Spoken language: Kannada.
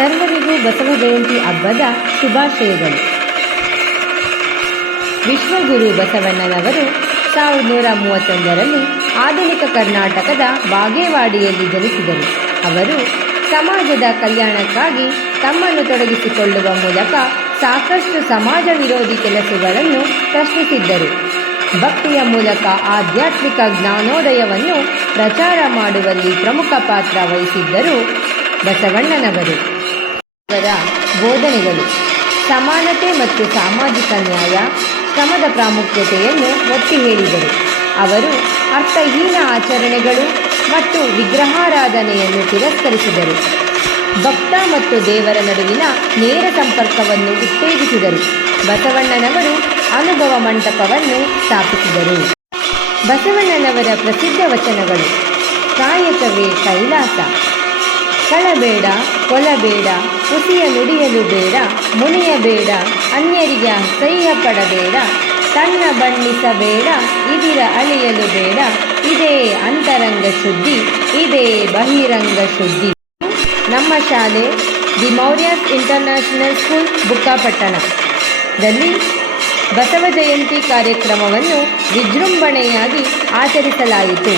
ಸರ್ವರಿಗೂ ಬಸವ ಜಯಂತಿ ಹಬ್ಬದ ಶುಭಾಶಯಗಳು. ವಿಶ್ವಗುರು ಬಸವಣ್ಣನವರು 1131ರಲ್ಲಿ ಆಧುನಿಕ ಕರ್ನಾಟಕದ ಬಾಗೇವಾಡಿಯಲ್ಲಿ ಜನಿಸಿದರು. ಅವರು ಸಮಾಜದ ಕಲ್ಯಾಣಕ್ಕಾಗಿ ತಮ್ಮನ್ನು ತೊಡಗಿಸಿಕೊಳ್ಳುವ ಮೂಲಕ ಸಾಕಷ್ಟು ಸಮಾಜ ವಿರೋಧಿ ಕೆಲಸಗಳನ್ನು ಪ್ರಶ್ನಿಸಿದ್ದರು. ಭಕ್ತಿಯ ಮೂಲಕ ಆಧ್ಯಾತ್ಮಿಕ ಜ್ಞಾನೋದಯವನ್ನು ಪ್ರಚಾರ ಮಾಡುವಲ್ಲಿ ಪ್ರಮುಖ ಪಾತ್ರ ವಹಿಸಿದ್ದರು ಬಸವಣ್ಣನವರು. ಅವರ ಬೋಧನೆಗಳು ಸಮಾನತೆ ಮತ್ತು ಸಾಮಾಜಿಕ ನ್ಯಾಯ, ಶ್ರಮದ ಪ್ರಾಮುಖ್ಯತೆಯನ್ನು ಒತ್ತಿ ಹೇಳಿದರು. ಅವರು ಅರ್ಥಹೀನ ಆಚರಣೆಗಳು ಮತ್ತು ವಿಗ್ರಹಾರಾಧನೆಯನ್ನು ತಿರಸ್ಕರಿಸಿದರು. ಭಕ್ತ ಮತ್ತು ದೇವರ ನಡುವಿನ ನೇರ ಸಂಪರ್ಕವನ್ನು ಉತ್ತೇಜಿಸಿದರು. ಬಸವಣ್ಣನವರು ಅನುಭವ ಮಂಟಪವನ್ನು ಸ್ಥಾಪಿಸಿದರು. ಬಸವಣ್ಣನವರ ಪ್ರಸಿದ್ಧ ವಚನಗಳು: ಕಾಯಕವೇ ಕೈಲಾಸ, ಕಳಬೇಡ ಕೊಲಬೇಡ, ಹುಸಿಯ ನುಡಿಯಲು ಬೇಡ, ಮುನಿಯಬೇಡ, ಅನ್ಯರಿಗೆ ಅಸಹ್ಯ ಪಡಬೇಡ, ತನ್ನ ಬಣ್ಣಿಸಬೇಡ, ಇದಿರ ಅಳಿಯಲು ಬೇಡ, ಇದೇ ಅಂತರಂಗ ಶುದ್ಧಿ, ಇದೇ ಬಹಿರಂಗ ಶುದ್ಧಿ. ನಮ್ಮ ಶಾಲೆ the Mauryas international school ಬುಕ್ಕಾಪಟ್ಟಣದಲ್ಲಿ Basava Jayanti ಕಾರ್ಯಕ್ರಮವನ್ನು ವಿಜೃಂಭಣೆಯಾಗಿ ಆಚರಿಸಲಾಯಿತು.